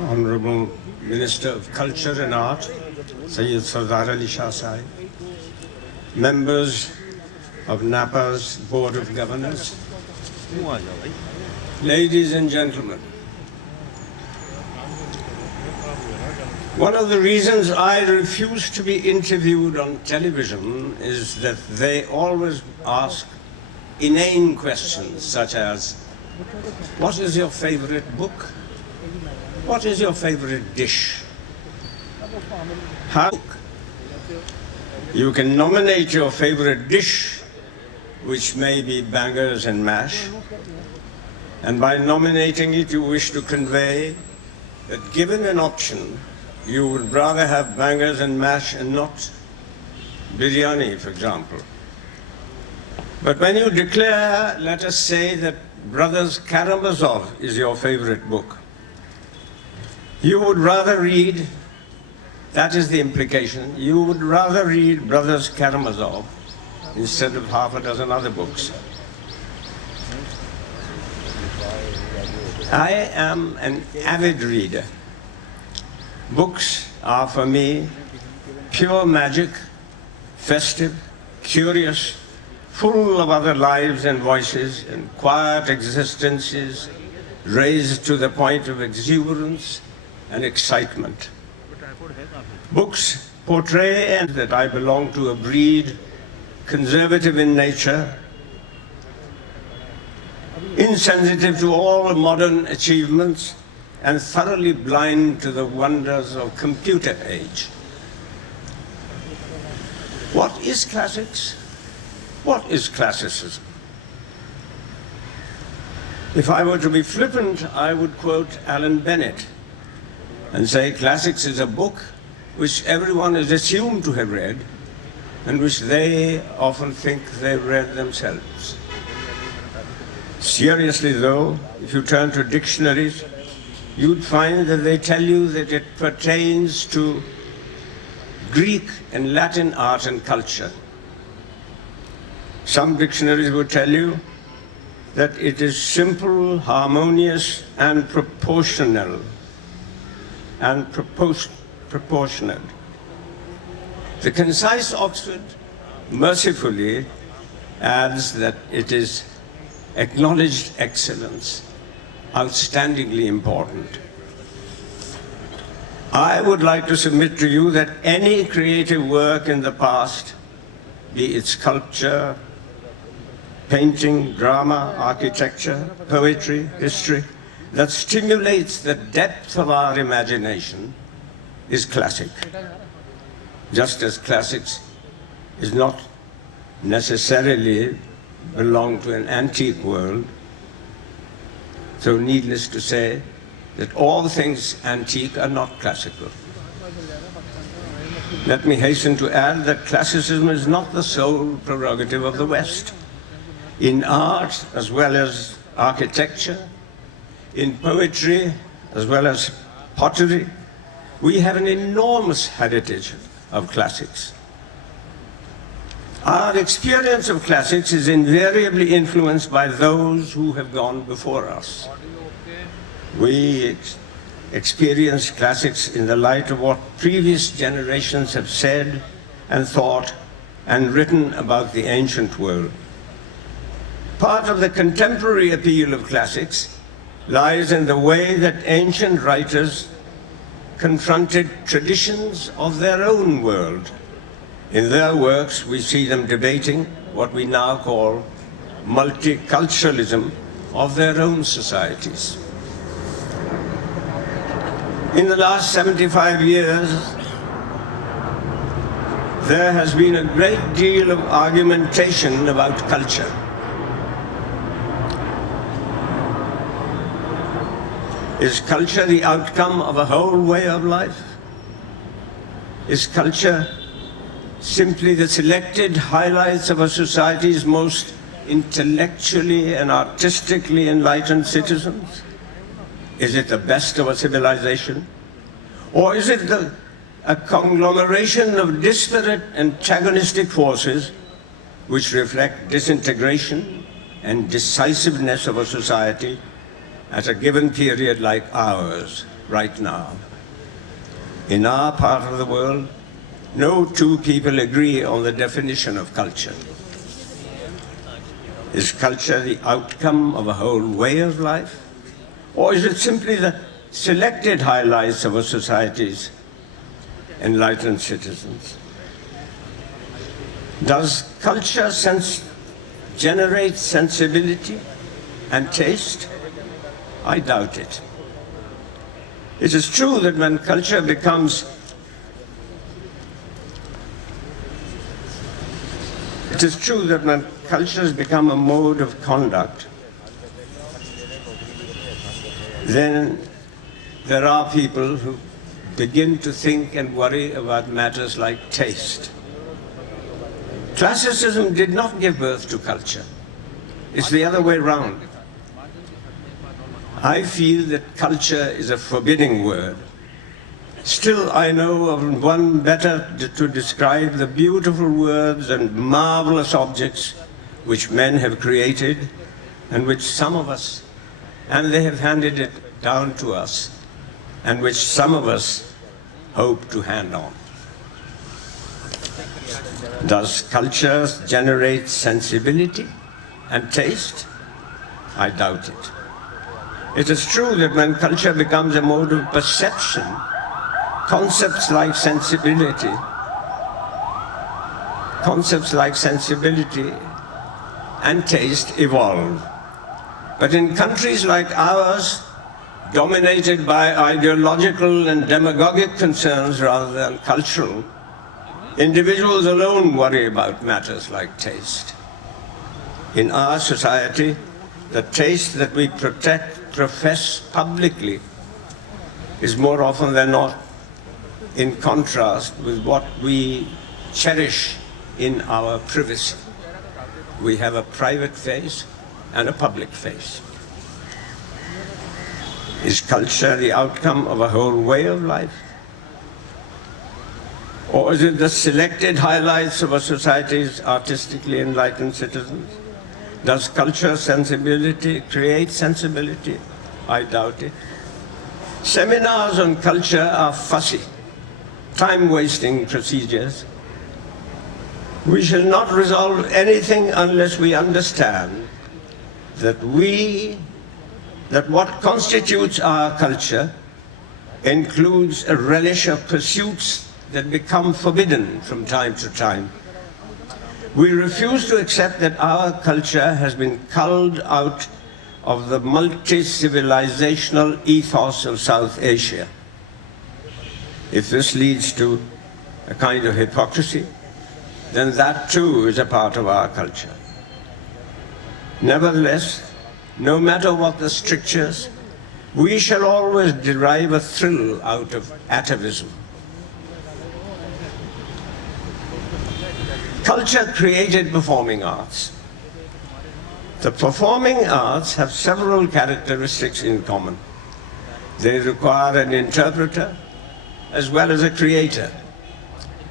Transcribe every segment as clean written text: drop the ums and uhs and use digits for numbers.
Honorable Minister of Culture and Art, Sayyid Sardar Ali Shah Sahib, members of NAPA's Board of Governors, ladies and gentlemen. One of the reasons I refuse to be interviewed on television is that they always ask inane questions such as, what is your favorite book? What is your favorite dish? How? You can nominate your favorite dish, which may be bangers and mash, and by nominating it you wish to convey that given an option, you would rather have bangers and mash and not biryani, for example. But when you declare, let us say, that Brothers Karamazov is your favorite book, you would rather read, that is the implication, you would rather read Brothers Karamazov instead of half a dozen other books. I am an avid reader. Books are for me pure magic, festive, curious, full of other lives and voices and quiet existences raised to the point of exuberance and excitement. Books portray and that I belong to a breed conservative in nature, insensitive to all modern achievements, and thoroughly blind to the wonders of computer age. What is classics? What is classicism? If I were to be flippant, I would quote Alan Bennett and say classics is a book which everyone is assumed to have read and which they often think they've read themselves. Seriously though, if you turn to dictionaries, you'd find that they tell you that it pertains to Greek and Latin art and culture. Some dictionaries would tell you that it is simple, harmonious, and proportional, and proportionate. The concise Oxford mercifully adds that it is acknowledged excellence, outstandingly important. I would like to submit to you that any creative work in the past, be it sculpture, painting, drama, architecture, poetry, history, that stimulates the depth of our imagination is classic. Just as classics is not necessarily belong to an antique world, so needless to say that all things antique are not classical. Let me hasten to add that classicism is not the sole prerogative of the West. In art as well as architecture, in poetry as well as pottery, we have an enormous heritage of classics. Our experience of classics is invariably influenced by those who have gone before us. We experience classics in the light of what previous generations have said and thought and written about the ancient world. Part of the contemporary appeal of classics lies in the way that ancient writers confronted traditions of their own world. In their works, we see them debating what we now call multiculturalism of their own societies. In the last 75 years, there has been a great deal of argumentation about culture. Is culture the outcome of a whole way of life? Is culture simply the selected highlights of a society's most intellectually and artistically enlightened citizens? Is it the best of a civilization? Or is it a conglomeration of disparate antagonistic forces which reflect disintegration and decisiveness of a society at a given period like ours right now. In our part of the world, no two people agree on the definition of culture. Is culture the outcome of a whole way of life? Or is it simply the selected highlights of a society's enlightened citizens? Does culture generate sensibility and taste? I doubt it. It is true that when culture becomes cultures become a mode of conduct, then there are people who begin to think and worry about matters like taste. Classicism did not give birth to culture. It's the other way round. I feel that culture is a forbidding word. Still, I know of one better to describe the beautiful words and marvelous objects which men have created and which some of us, and they have handed it down to us, and which some of us hope to hand on. Does culture generate sensibility and taste? I doubt it. It is true that when culture becomes a mode of perception, concepts like sensibility and taste evolve. But in countries like ours, dominated by ideological and demagogic concerns rather than cultural, individuals alone worry about matters like taste. In our society, the taste that we profess publicly is more often than not in contrast with what we cherish in our privacy. We have a private face and a public face. Is culture the outcome of a whole way of life? Or is it the selected highlights of a society's artistically enlightened citizens? Does culture create sensibility? I doubt it. Seminars on culture are fussy, time-wasting procedures. We shall not resolve anything unless we understand that what constitutes our culture includes a relish of pursuits that become forbidden from time to time. We refuse to accept that our culture has been culled out of the multi-civilizational ethos of South Asia. If this leads to a kind of hypocrisy, then that too is a part of our culture. Nevertheless, no matter what the strictures, we shall always derive a thrill out of atavism. Culture created performing arts. The performing arts have several characteristics in common. They require an interpreter as well as a creator.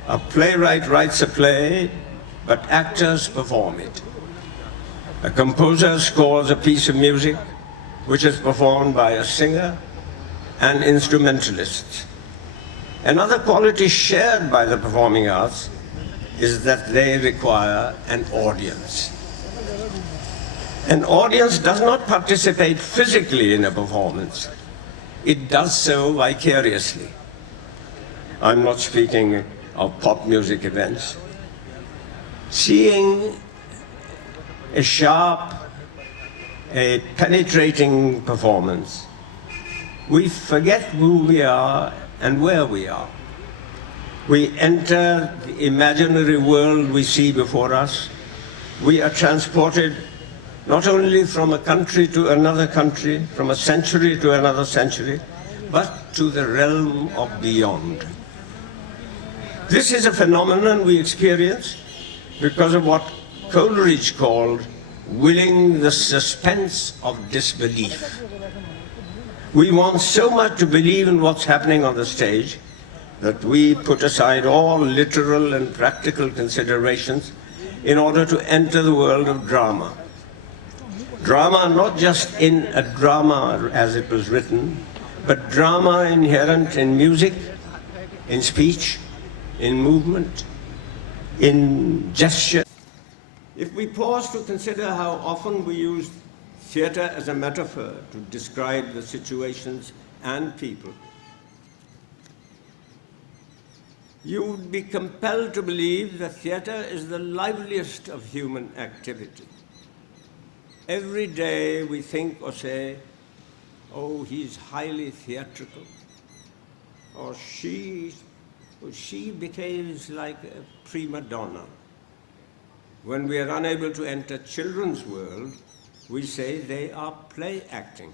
A playwright writes a play, but actors perform it. A composer scores a piece of music, which is performed by a singer and instrumentalists. Another quality shared by the performing arts is that they require an audience. An audience does not participate physically in a performance. It does so vicariously. I'm not speaking of pop music events. Seeing a sharp, a penetrating performance, we forget who we are and where we are. We enter the imaginary world we see before us. We are transported not only from a country to another country, from a century to another century, but to the realm of beyond. This is a phenomenon we experience because of what Coleridge called willing the suspense of disbelief. We want so much to believe in what's happening on the stage that we put aside all literal and practical considerations in order to enter the world of drama. Drama not just in a drama as it was written, but drama inherent in music, in speech, in movement, in gesture. If we pause to consider how often we use theatre as a metaphor to describe the situations and people, you would be compelled to believe that theatre is the liveliest of human activity. Every day we think or say, oh, he's highly theatrical, or she behaves like a prima donna. When we are unable to enter children's world, we say they are play acting.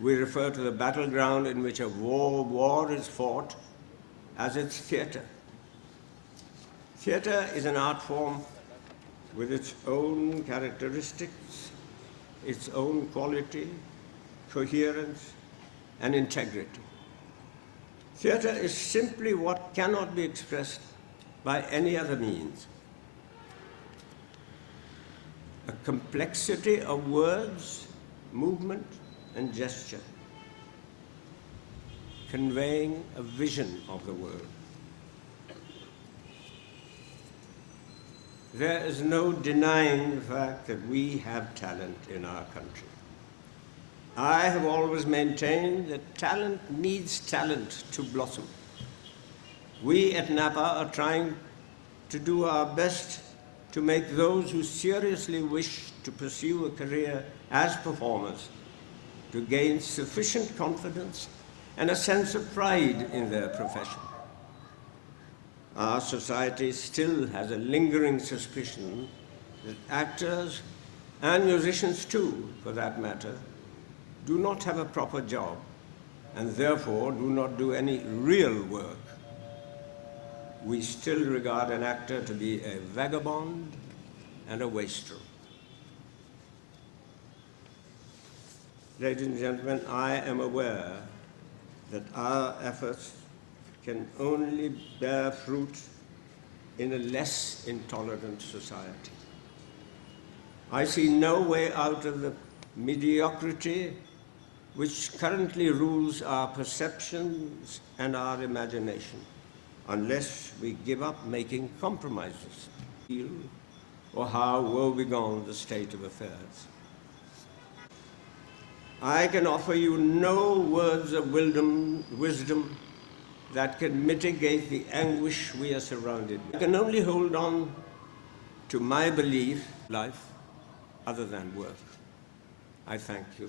We refer to the battleground in which a war is fought as its theatre. Theatre is an art form with its own characteristics, its own quality, coherence, and integrity. Theatre is simply what cannot be expressed by any other means. A complexity of words, movement, and gesture, conveying a vision of the world. There is no denying the fact that we have talent in our country. I have always maintained that talent needs talent to blossom. We at NAPA are trying to do our best to make those who seriously wish to pursue a career as performers to gain sufficient confidence and a sense of pride in their profession. Our society still has a lingering suspicion that actors, and musicians too, for that matter, do not have a proper job and therefore do not do any real work. We still regard an actor to be a vagabond and a wastrel. Ladies and gentlemen, I am aware that our efforts can only bear fruit in a less intolerant society. I see no way out of the mediocrity which currently rules our perceptions and our imagination, unless we give up making compromises, or how woebegone the state of affairs. I can offer you no words of wisdom that can mitigate the anguish we are surrounded by. I can only hold on to my belief, life, other than work. I thank you.